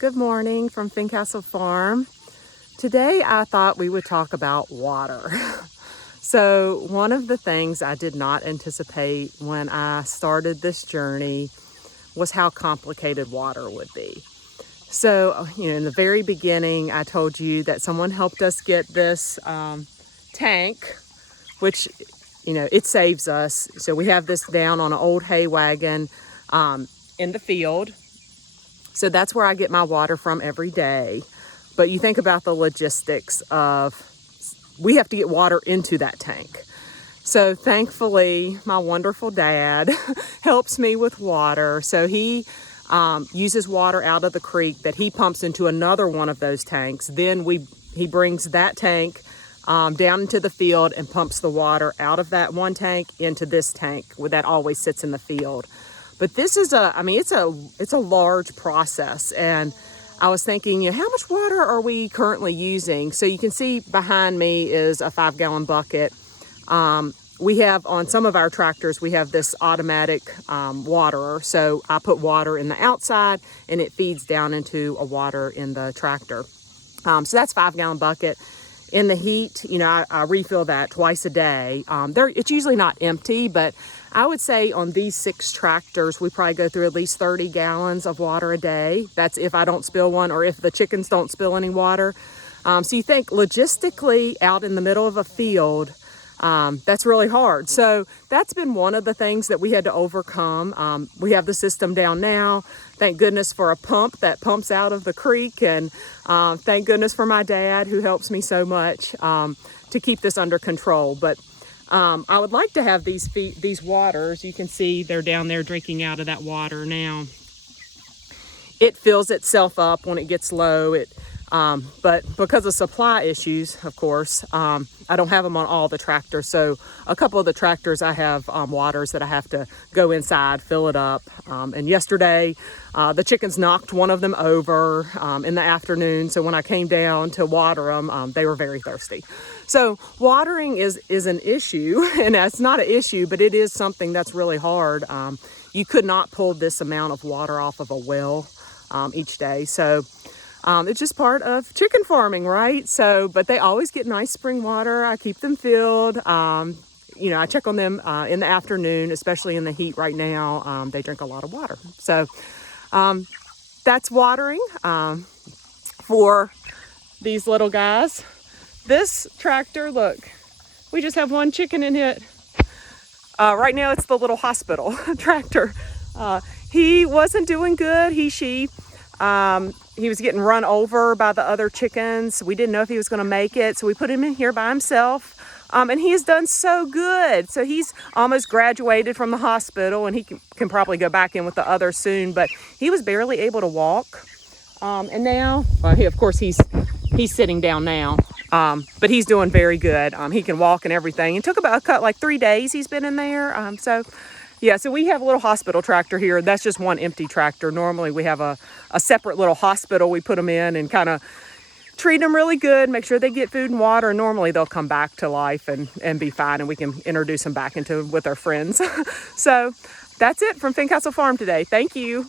Good morning from Fincastle Farm. Today I thought we would talk about water. So one of the things I did not anticipate when I started this journey was how complicated water would be. So, in the very beginning, I told you that someone helped us get this tank, which, it saves us. So we have this down on an old hay wagon in the field. So that's where I get my water from every day. But you think about the logistics of, we have to get water into that tank. So thankfully, my wonderful dad helps me with water. So he uses water out of the creek that he pumps into another one of those tanks. Then he brings that tank down into the field and pumps the water out of that one tank into this tank that always sits in the field. But this is it's a large process. And I was thinking, how much water are we currently using? So you can see behind me is a 5-gallon bucket. We have on some of our tractors, we have this automatic waterer. So I put water in the outside and it feeds down into a water in the tractor. So that's 5-gallon bucket. In the heat, I refill that twice a day. It's usually not empty, but I would say on these 6 tractors, we probably go through at least 30 gallons of water a day. That's if I don't spill one or if the chickens don't spill any water. So you think logistically out in the middle of a field, that's really hard. So that's been one of the things that we had to overcome. We have the system down now. Thank goodness for a pump that pumps out of the creek. And thank goodness for my dad who helps me so much to keep this under control. But I would like to have these waters. You can see they're down there drinking out of that water now. It fills itself up when it gets low. But because of supply issues, of course, I don't have them on all the tractors. So a couple of the tractors I have waters that I have to go inside, fill it up. And yesterday, the chickens knocked one of them over in the afternoon. So when I came down to water them, they were very thirsty. So watering is an issue, and it's not an issue, but it is something that's really hard. You could not pull this amount of water off of a well each day. So it's just part of chicken farming, right? So, but they always get nice spring water. I keep them filled. I check on them in the afternoon, especially in the heat right now. They drink a lot of water. So that's watering for these little guys. This tractor, look, we just have one chicken in it. Right now it's the little hospital tractor. He wasn't doing good, she. He was getting run over by the other chickens. We didn't know if he was going to make it, so we put him in here by himself. And he has done so good. So he's almost graduated from the hospital, and he can probably go back in with the others soon. But he was barely able to walk. And now, he's sitting down now. But he's doing very good. He can walk and everything. It took about 3 days he's been in there. So we have a little hospital tractor here. That's just one empty tractor. Normally we have a separate little hospital. We put them in and kind of treat them really good, make sure they get food and water. Normally they'll come back to life and be fine, and we can introduce them back with our friends. So that's it from Fincastle Farm today. Thank you.